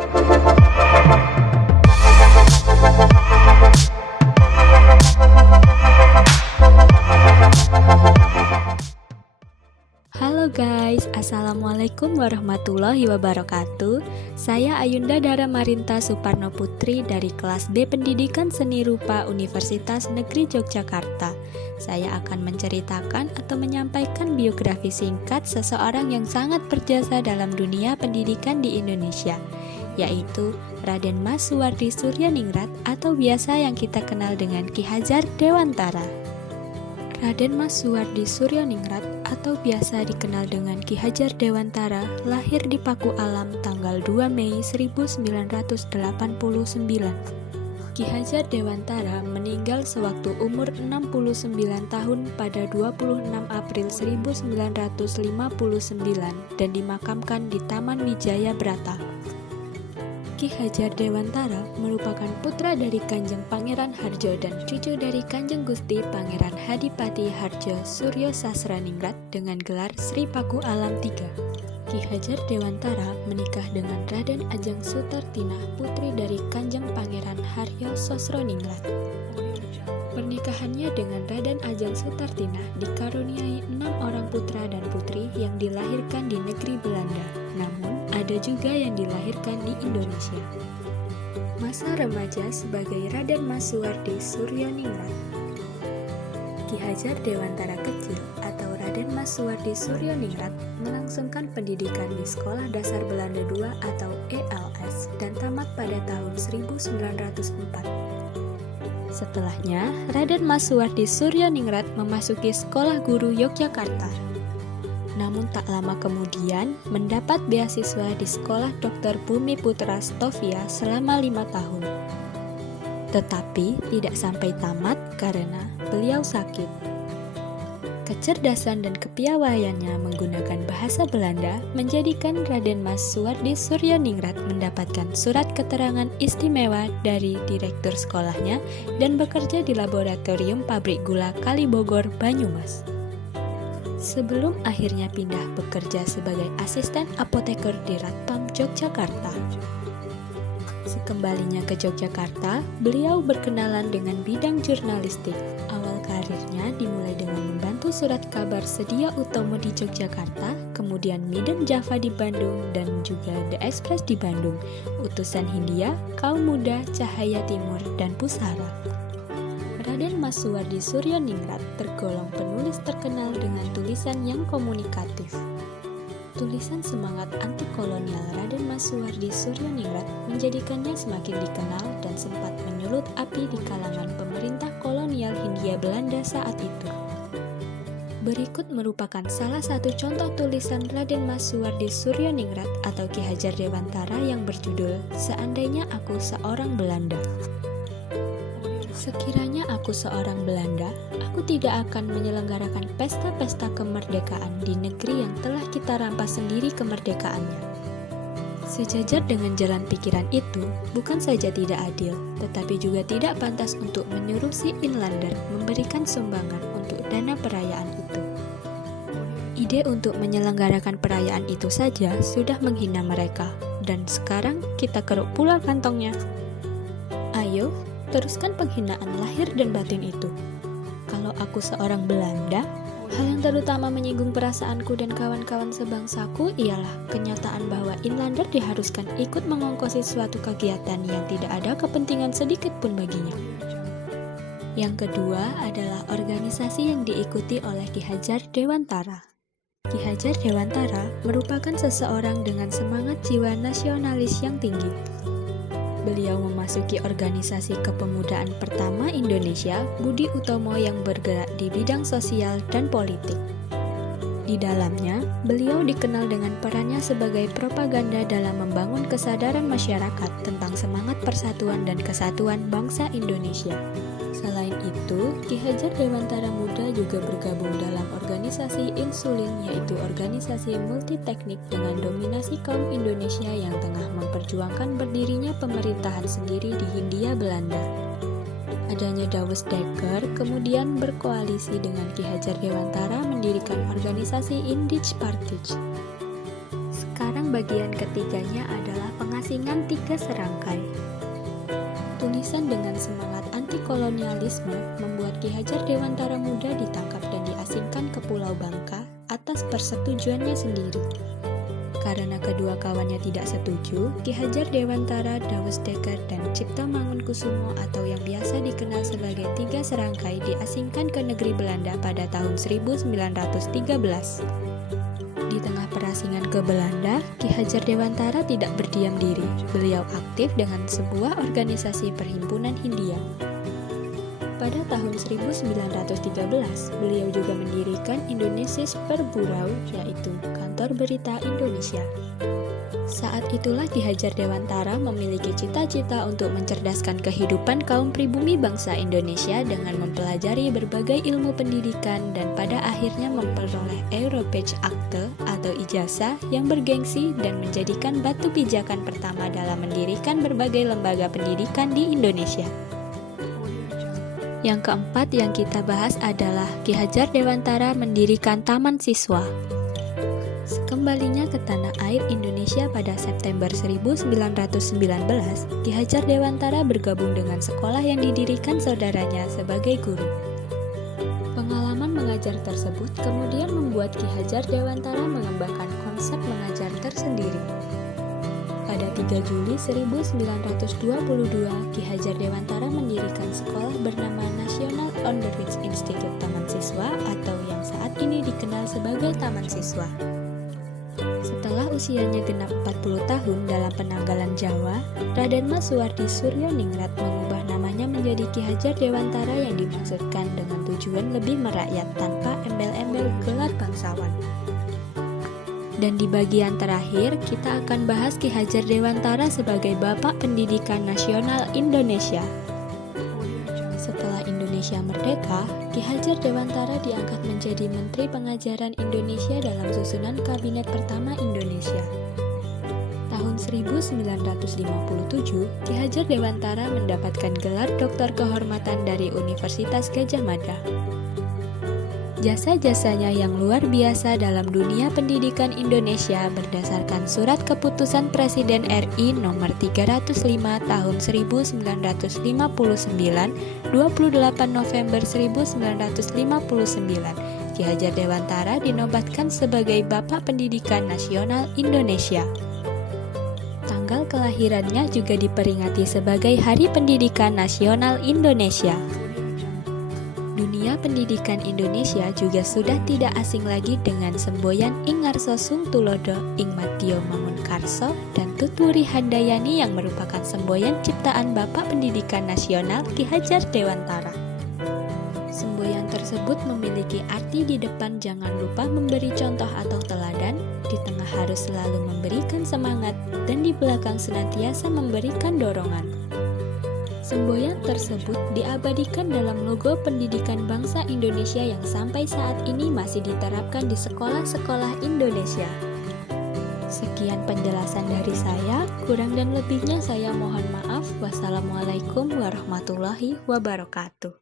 Halo guys, Assalamualaikum warahmatullahi wabarakatuh. Saya Ayunda Dara Marinta Suparno Putri dari kelas B Pendidikan Seni Rupa Universitas Negeri Yogyakarta. Saya akan menceritakan atau menyampaikan biografi singkat seseorang yang sangat berjasa dalam dunia pendidikan di Indonesia, yaitu Raden Mas Suwardi Suryaningrat atau biasa yang kita kenal dengan Ki Hajar Dewantara. Raden Mas Suwardi Suryaningrat atau biasa dikenal dengan Ki Hajar Dewantara lahir di Paku Alam tanggal 2 Mei 1989. Ki Hajar Dewantara meninggal sewaktu umur 69 tahun pada 26 April 1959 dan dimakamkan di Taman Wijaya Brata. Ki Hajar Dewantara merupakan putra dari Kanjeng Pangeran Harjo dan cucu dari Kanjeng Gusti Pangeran Hadipati Harjo Suryo Sasraningrat dengan gelar Sri Paku Alam III. Ki Hajar Dewantara menikah dengan Raden Ajeng Sutartinah, putri dari Kanjeng Pangeran Haryo Sosroningrat. Pernikahannya dengan Raden Ajeng Sutartinah dikaruniai 6 orang putra dan putri yang dilahirkan di negeri Belanda. Namun, ada juga yang dilahirkan di Indonesia. Masa remaja sebagai Raden Mas Suwardi Suryaningrat. Ki Hajar Dewantara kecil atau Raden Mas Suwardi Suryaningrat melangsungkan pendidikan di Sekolah Dasar Belanda II atau ELS dan tamat pada tahun 1904. Setelahnya, Raden Mas Suwardi Suryaningrat memasuki Sekolah Guru Yogyakarta. Namun tak lama kemudian mendapat beasiswa di Sekolah Dr. Bumi Putra Stovia selama 5 tahun. Tetapi tidak sampai tamat karena beliau sakit. Kecerdasan dan kepiawaiannya menggunakan bahasa Belanda menjadikan Raden Mas Suwardi Suryaningrat mendapatkan surat keterangan istimewa dari direktur sekolahnya dan bekerja di laboratorium pabrik gula Kalibogor, Banyumas. Sebelum akhirnya pindah bekerja sebagai asisten apoteker di Ratpam, Yogyakarta. Sekembalinya ke Yogyakarta, beliau berkenalan dengan bidang jurnalistik. Awal karirnya dimulai dengan membantu surat kabar Sedia Utomo di Yogyakarta, kemudian Midden Java di Bandung, dan juga The Express di Bandung, Utusan Hindia, Kaum Muda, Cahaya Timur, dan Pusara. Raden Mas Suwardi Suryaningrat tergolong penulis terkenal dengan tulisan yang komunikatif. Tulisan semangat anti-kolonial Raden Mas Suwardi Suryaningrat menjadikannya semakin dikenal dan sempat menyulut api di kalangan pemerintah kolonial Hindia Belanda saat itu. Berikut merupakan salah satu contoh tulisan Raden Mas Suwardi Suryaningrat atau Ki Hajar Dewantara yang berjudul Seandainya Aku Seorang Belanda. Sekiranya aku seorang Belanda, aku tidak akan menyelenggarakan pesta-pesta kemerdekaan di negeri yang telah kita rampas sendiri kemerdekaannya. Sejajar dengan jalan pikiran itu, bukan saja tidak adil, tetapi juga tidak pantas untuk menyuruh si Inlander memberikan sumbangan untuk dana perayaan itu. Ide untuk menyelenggarakan perayaan itu saja sudah menghina mereka, dan sekarang kita keruk pula kantongnya. Ayo, teruskan penghinaan lahir dan batin itu. Kalau aku seorang Belanda, hal yang terutama menyinggung perasaanku dan kawan-kawan sebangsaku ialah kenyataan bahwa Inlander diharuskan ikut mengongkosi suatu kegiatan yang tidak ada kepentingan sedikit pun baginya. Yang kedua adalah organisasi yang diikuti oleh Ki Hajar Dewantara. Ki Hajar Dewantara merupakan seseorang dengan semangat jiwa nasionalis yang tinggi. Beliau memasuki organisasi kepemudaan pertama Indonesia, Budi Utomo, yang bergerak di bidang sosial dan politik. Di dalamnya, beliau dikenal dengan perannya sebagai propaganda dalam membangun kesadaran masyarakat tentang semangat persatuan dan kesatuan bangsa Indonesia. Selain itu, Ki Hajar Dewantara Muda juga bergabung dalam organisasi Insulin, yaitu organisasi multiteknik dengan dominasi kaum Indonesia yang tengah memperjuangkan berdirinya pemerintahan sendiri di Hindia Belanda. Adanya Douwe Dekker kemudian berkoalisi dengan Ki Hajar Dewantara mendirikan organisasi Indich Partij. Sekarang bagian ketiganya adalah pengasihan perasingan 3 serangkai. Tulisan dengan semangat anti-kolonialisme membuat Ki Hajar Dewantara Muda ditangkap dan diasingkan ke Pulau Bangka atas persetujuannya sendiri. Karena kedua kawannya tidak setuju, Ki Hajar Dewantara, Dawesdekker, dan Cipta Mangunkusumo atau yang biasa dikenal sebagai 3 serangkai diasingkan ke negeri Belanda pada tahun 1913. Di tengah perasingan ke Belanda, Ki Hajar Dewantara tidak berdiam diri. Beliau aktif dengan sebuah organisasi perhimpunan Hindia. Pada tahun 1913, beliau juga mendirikan Indonesisch Perbureau, yaitu Kantor Berita Indonesia. Saat itulah Ki Hajar Dewantara memiliki cita-cita untuk mencerdaskan kehidupan kaum pribumi bangsa Indonesia dengan mempelajari berbagai ilmu pendidikan dan pada akhirnya memperoleh Europese Akte atau ijazah yang bergengsi dan menjadikan batu pijakan pertama dalam mendirikan berbagai lembaga pendidikan di Indonesia. Yang keempat yang kita bahas adalah Ki Hajar Dewantara mendirikan Taman Siswa. Sekembalinya ke tanah air Indonesia pada September 1919, Ki Hajar Dewantara bergabung dengan sekolah yang didirikan saudaranya sebagai guru. Pengalaman mengajar tersebut kemudian membuat Ki Hajar Dewantara mengembangkan konsep mengajar tersendiri. Pada 3 Juli 1922, Ki Hajar Dewantara mendirikan sekolah bernama National Onderwijs Instituut Taman Siswa atau yang saat ini dikenal sebagai Taman Siswa. Setelah usianya genap 40 tahun dalam penanggalan Jawa, Raden Mas Suwardi Suryoningrat mengubah namanya menjadi Ki Hajar Dewantara yang dimaksudkan dengan tujuan lebih merakyat tanpa embel-embel gelar bangsawan. Dan di bagian terakhir, kita akan bahas Ki Hajar Dewantara sebagai Bapak Pendidikan Nasional Indonesia. Setelah Indonesia merdeka, Ki Hajar Dewantara diangkat menjadi Menteri Pengajaran Indonesia dalam susunan Kabinet Pertama Indonesia. Tahun 1957, Ki Hajar Dewantara mendapatkan gelar Doktor Kehormatan dari Universitas Gadjah Mada. Jasa-jasanya yang luar biasa dalam dunia pendidikan Indonesia berdasarkan Surat Keputusan Presiden RI Nomor 305 Tahun 1959, 28 November 1959, Ki Hajar Dewantara dinobatkan sebagai Bapak Pendidikan Nasional Indonesia. Tanggal kelahirannya juga diperingati sebagai Hari Pendidikan Nasional Indonesia. Dunia pendidikan Indonesia juga sudah tidak asing lagi dengan semboyan Ing Ngarso Sung Tulodo, Ing Madya Mangunkarso, dan Tutwuri Handayani yang merupakan semboyan ciptaan Bapak Pendidikan Nasional Ki Hajar Dewantara. Semboyan tersebut memiliki arti di depan jangan lupa memberi contoh atau teladan, di tengah harus selalu memberikan semangat, dan di belakang senantiasa memberikan dorongan. Semboyan tersebut diabadikan dalam logo pendidikan bangsa Indonesia yang sampai saat ini masih diterapkan di sekolah-sekolah Indonesia. Sekian penjelasan dari saya, kurang dan lebihnya saya mohon maaf. Wassalamualaikum warahmatullahi wabarakatuh.